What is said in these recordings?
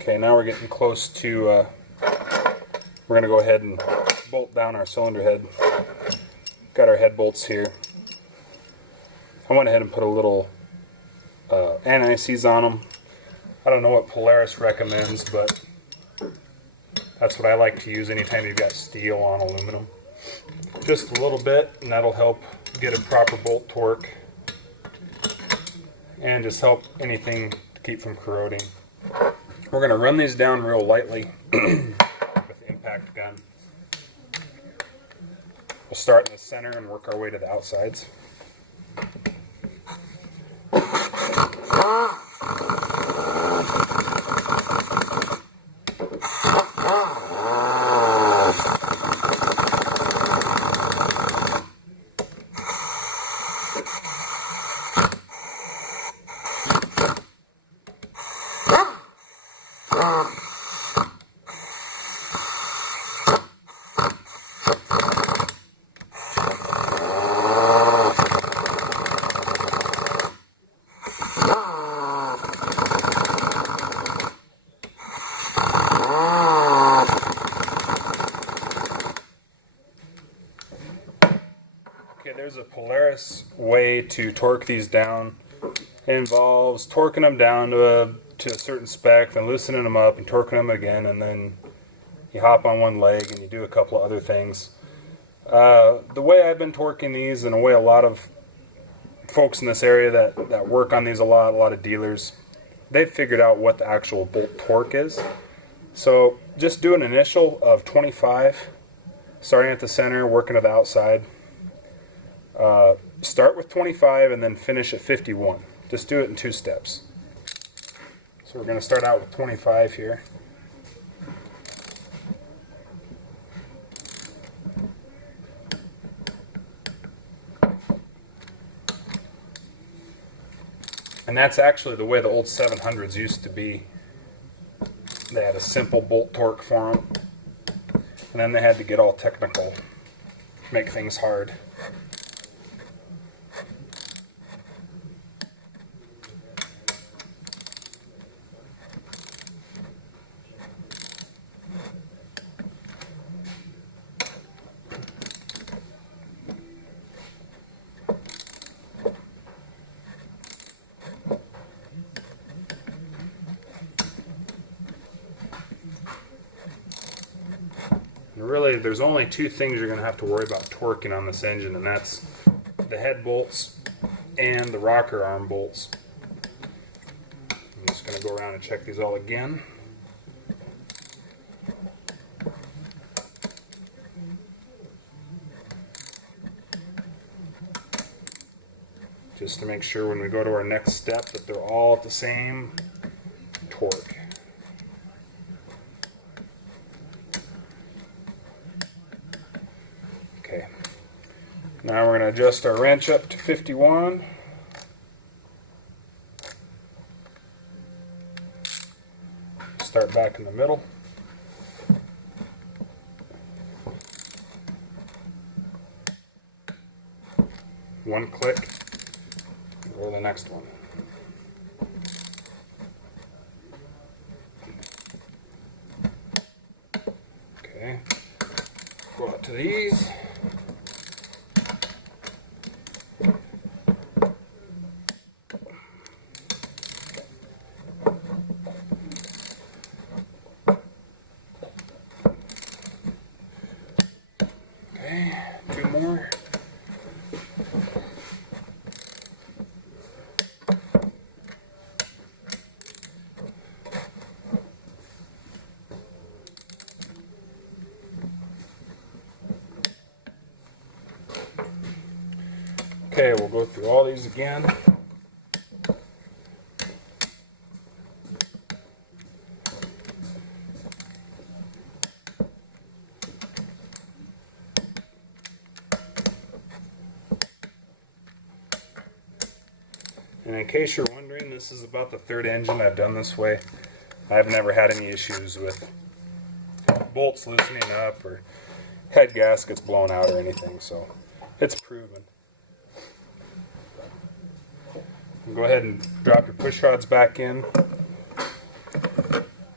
Okay, now we're getting close to, we're going to go ahead and bolt down our cylinder head. Got our head bolts here. I went ahead and put a little anti-seize on them. I don't know what Polaris recommends, but that's what I like to use anytime you've got steel on aluminum. Just a little bit, and that'll help get a proper bolt torque and just help anything to keep from corroding. We're going to run these down real lightly with the impact gun. We'll start in the center and work our way to the outsides. Okay, there's a Polaris way to torque these down. It involves torquing them down to a certain spec, then loosening them up and torquing them again, and then you hop on one leg and you do a couple of other things. The way I've been torquing these, and the way a lot of folks in this area that work on these a lot of dealers, they've figured out what the actual bolt torque is. So just do an initial of 25, starting at the center, working to the outside. Start with 25 and then finish at 51. Just do it in 2 steps. So we're going to start out with 25 here. And that's actually the way the old 700s used to be. They had a simple bolt torque for them, and then they had to get all technical, make things hard. Really, there's only 2 things you're going to have to worry about torquing on this engine, and that's the head bolts and the rocker arm bolts. I'm just going to go around and check these all again. Just to make sure when we go to our next step that they're all at the same torque. Okay, now we're going to adjust our wrench up to 51. Start back in the middle. One click, go to the next one. Okay, go out to these. Okay, 2 more. Okay, we'll go through all these again. And in case you're wondering, this is about the 3rd engine I've done this way. I've never had any issues with bolts loosening up or head gaskets blown out or anything, so it's proven. Go ahead and drop your push rods back in.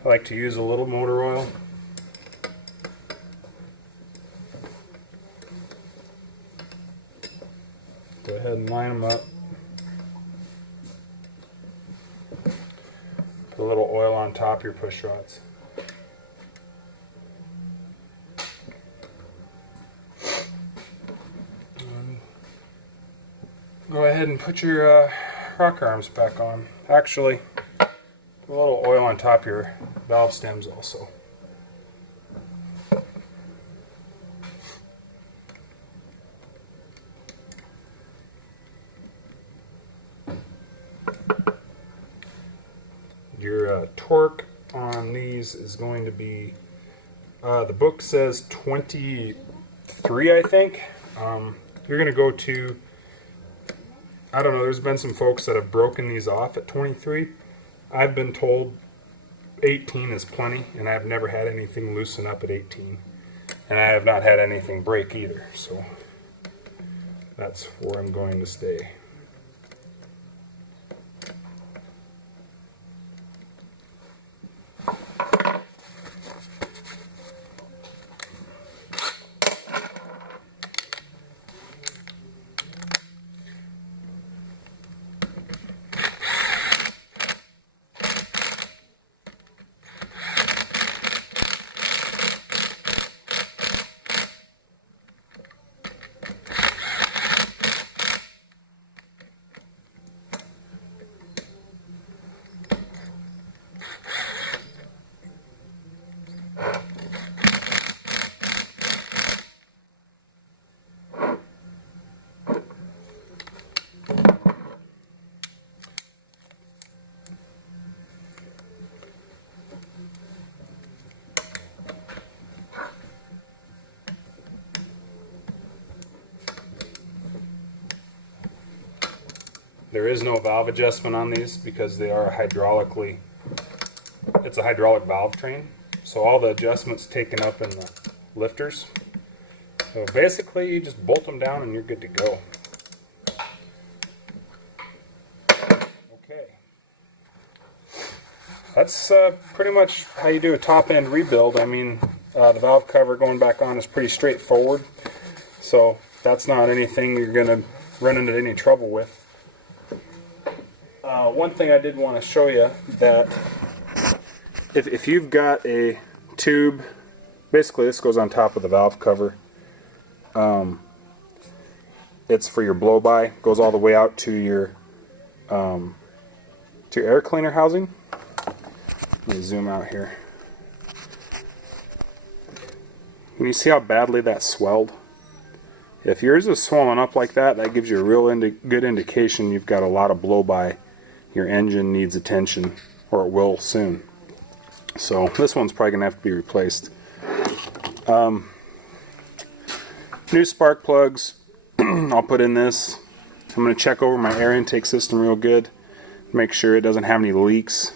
I like to use a little motor oil. Go ahead and line them up. Put a little oil on top of your push rods. Go ahead and put your rocker arms back on. Actually, put a little oil on top of your valve stems also. Your torque on these is going to be, the book says 23, I think. You're going to go to, I don't know, there's been some folks that have broken these off at 23. I've been told 18 is plenty, and I've never had anything loosen up at 18. And I have not had anything break either, so that's where I'm going to stay. There is no valve adjustment on these because they are hydraulically, it's a hydraulic valve train. So all the adjustments taken up in the lifters. So basically you just bolt them down and you're good to go. Okay. That's pretty much how you do a top end rebuild. I mean, the valve cover going back on is pretty straightforward. So that's not anything you're going to run into any trouble with. One thing I did want to show you, that if you've got a tube, basically this goes on top of the valve cover. It's for your blow-by, goes all the way out to your air cleaner housing. Let me zoom out here. Can you see how badly that swelled? If yours is swollen up like that, that gives you a real good indication you've got a lot of blow-by. Your engine needs attention, or it will soon. So this one's probably going to have to be replaced. New spark plugs, I'll put in this. I'm going to check over my air intake system real good, make sure it doesn't have any leaks.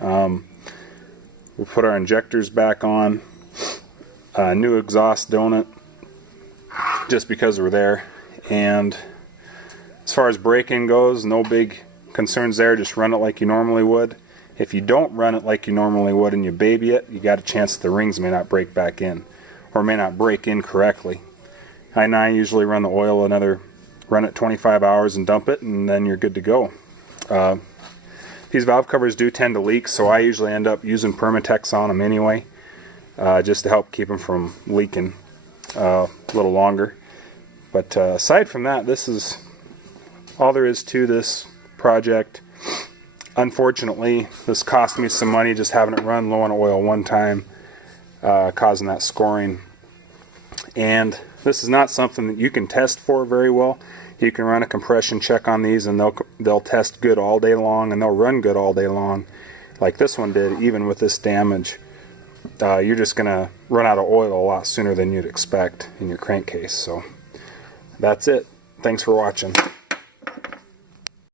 We'll put our injectors back on. New exhaust donut, just because we're there. And as far as braking goes, no big concerns there. Just run it like you normally would. If you don't run it like you normally would and you baby it, you got a chance that the rings may not break back in, or may not break in correctly. I usually run the oil run it 25 hours and dump it, and then you're good to go. These valve covers do tend to leak, so I usually end up using Permatex on them anyway, just to help keep them from leaking a little longer. But aside from that, this is all there is to this project. Unfortunately, this cost me some money just having it run low on oil one time, causing that scoring. And this is not something that you can test for very well. You can run a compression check on these and they'll test good all day long, and they'll run good all day long, like this one did. Even with this damage, you're just going to run out of oil a lot sooner than you'd expect in your crankcase. So that's it. Thanks for watching.